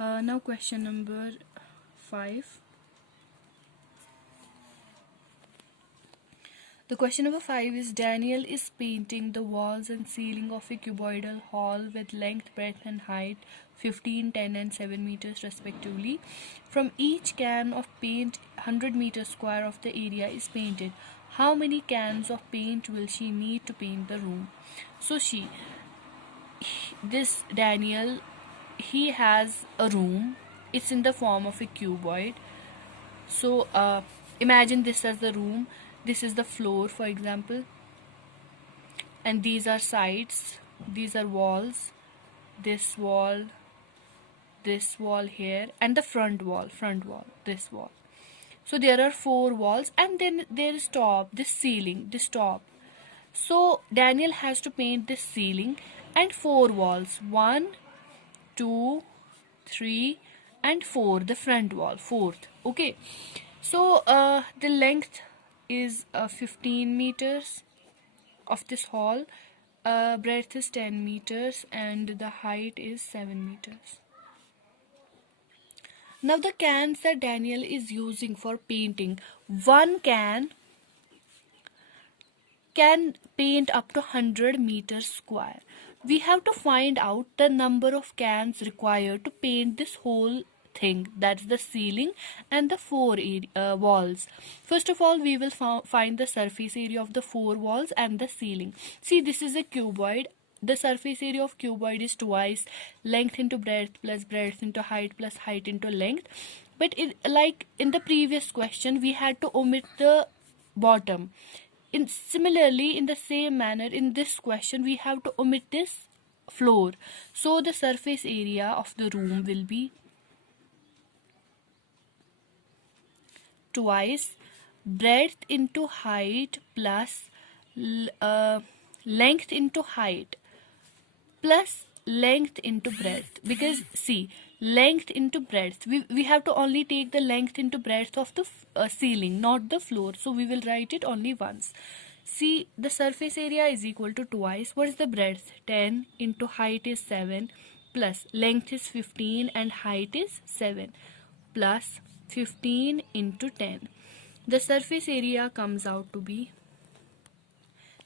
Now question number 5. The question number 5 is Daniel is painting the walls and ceiling of a cuboidal hall with length, breadth and height 15, 10 and 7 meters respectively. From each can of paint 100 meters square of the area is painted. How many cans of paint will she need to paint the room? So this Daniel, he has a room. It's in the form of a cuboid. So imagine this as the room. This is the floor, for example, and these are sides, these are walls, this wall here, and the front wall, this wall. So there are 4 walls, and then there is top, this ceiling, this top. So Daniel has to paint this ceiling and 4 walls, 1, 2, 3 and 4, the front wall, 4th. Okay, so the length is 15 meters of this hall, breadth is 10 meters and the height is 7 meters. Now the cans that Daniel is using for painting, one can paint up to 100 meters square. We have to find out the number of cans required to paint this whole thing, that's the ceiling and the 4 walls. First of all, we will find the surface area of the 4 walls and the ceiling. See, this is a cuboid. The surface area of cuboid is twice length into breadth plus breadth into height plus height into length. But like in the previous question, we had to omit the bottom. Similarly, in the same manner, in this question, we have to omit this floor. So the surface area of the room will be twice breadth into height plus length into height plus length into breadth, because see, length into breadth, we have to only take the length into breadth of the ceiling, not the floor, so we will write it only once. See, the surface area is equal to twice, what is the breadth, 10 into height is 7 plus length is 15 and height is 7 plus 15 into 10. The surface area comes out to be,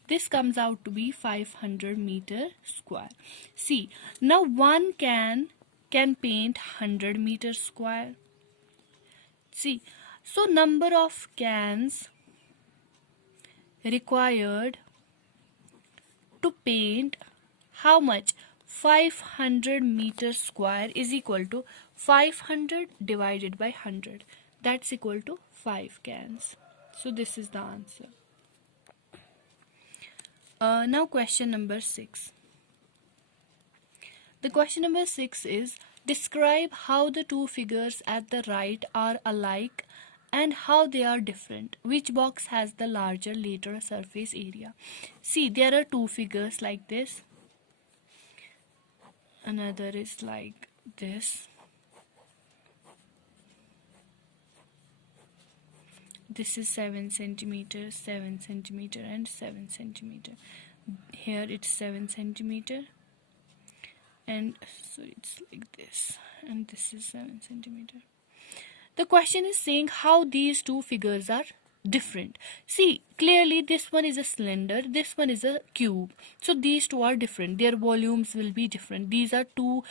this comes out to be 500 meter square. See, now one can paint 100 meters square. See, so number of cans required to paint how much? 500 meters square is equal to 500 divided by 100. That's equal to 5 cans. So this is the answer. Now question number 6. The question number 6 is, describe how the two figures at the right are alike and how they are different. Which box has the larger lateral surface area? See, there are two figures like this. Another is like this. This is 7 centimeters, 7 centimeter and 7 centimeter. Here it's 7 centimeter, and so it's like this, and this is 7 centimeter. The question is saying how these two figures are different. See, clearly this one is a cylinder, this one is a cube. So these two are different. Their volumes will be different. These are two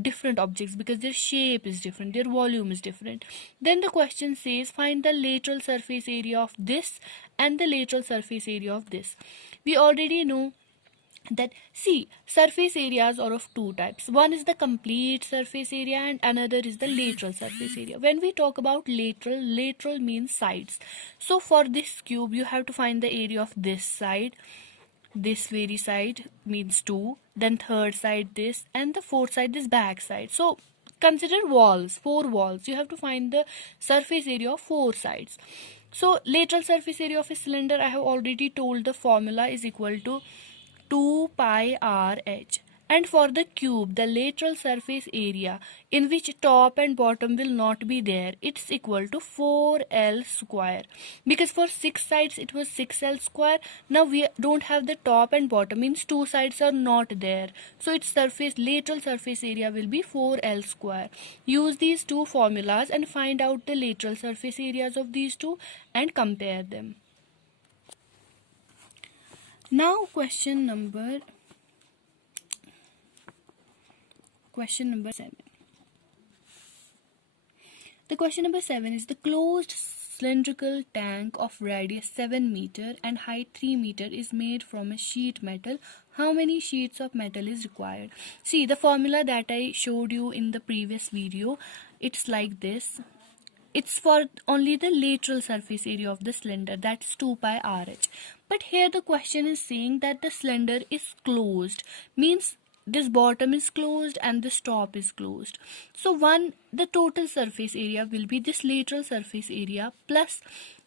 different objects because their shape is different, their volume is different. Then the question says find the lateral surface area of this and the lateral surface area of this. We already know that, see, surface areas are of two types. One is the complete surface area and another is the lateral surface area. When we talk about lateral means sides. So for this cube you have to find the area of this side, this very side means 2, then third side this, and the fourth side this back side. So consider walls, 4 walls, you have to find the surface area of 4 sides. So lateral surface area of a cylinder, I have already told the formula is equal to 2 pi r h. And for the cube, the lateral surface area in which top and bottom will not be there, it's equal to 4L square. Because for 6 sides it was 6L square. Now we don't have the top and bottom, means 2 sides are not there. So its lateral surface area will be 4L square. Use these two formulas and find out the lateral surface areas of these two and compare them. Now question number 7. The question number 7 is: the closed cylindrical tank of radius 7 meter and height 3 meter is made from a sheet metal. How many sheets of metal is required? See, the formula that I showed you in the previous video, it's like this. It's for only the lateral surface area of the cylinder, that's 2 pi RH. But here the question is saying that the cylinder is closed, means this bottom is closed and this top is closed. So the total surface area will be this lateral surface area plus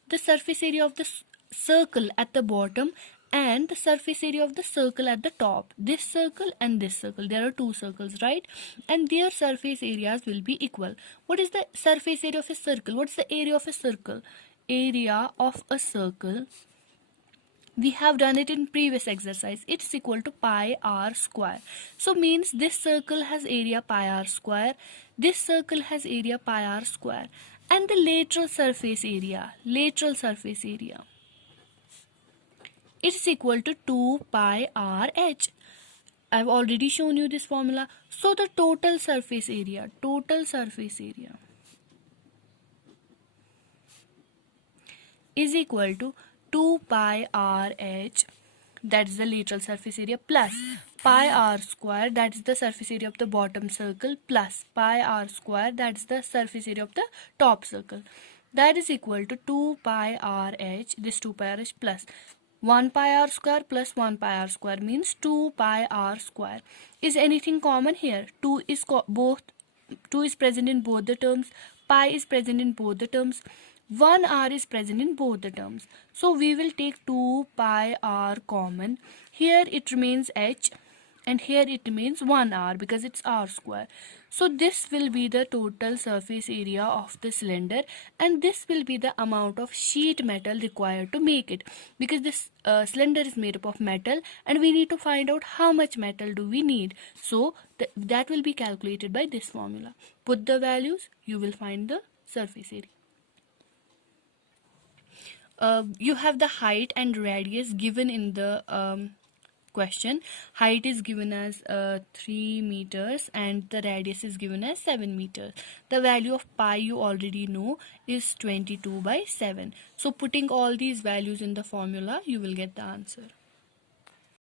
the surface area of the circle at the bottom and the surface area of the circle at the top. This circle and this circle, there are two circles, right? And their surface areas will be equal. What is the surface area of a circle? What's the area of a circle? Area of a circle, we have done it in previous exercise, it's equal to pi r square. So means this circle has area pi r square, this circle has area pi r square, and the lateral surface area it's equal to 2 pi r h. I've already shown you this formula. So the total surface area is equal to 2 pi r h, that is the lateral surface area, plus pi r square, that is the surface area of the bottom circle, plus pi r square, that is the surface area of the top circle. That is equal to 2 pi r h, this 2 pi r h plus 1 pi r square plus 1 pi r square means 2 pi r square. Is anything common here? 2 is present in both the terms, pi is present in both the terms, 1 r is present in both the terms. So we will take 2 pi r common. Here it remains h and here it remains 1 r because it's r square. So this will be the total surface area of the cylinder, and this will be the amount of sheet metal required to make it, because this cylinder is made up of metal and we need to find out how much metal do we need. So that will be calculated by this formula. Put the values, you will find the surface area. You have the height and radius given in the question. Height is given as 3 meters and the radius is given as 7 meters. The value of pi you already know is 22 by 7. So putting all these values in the formula, you will get the answer.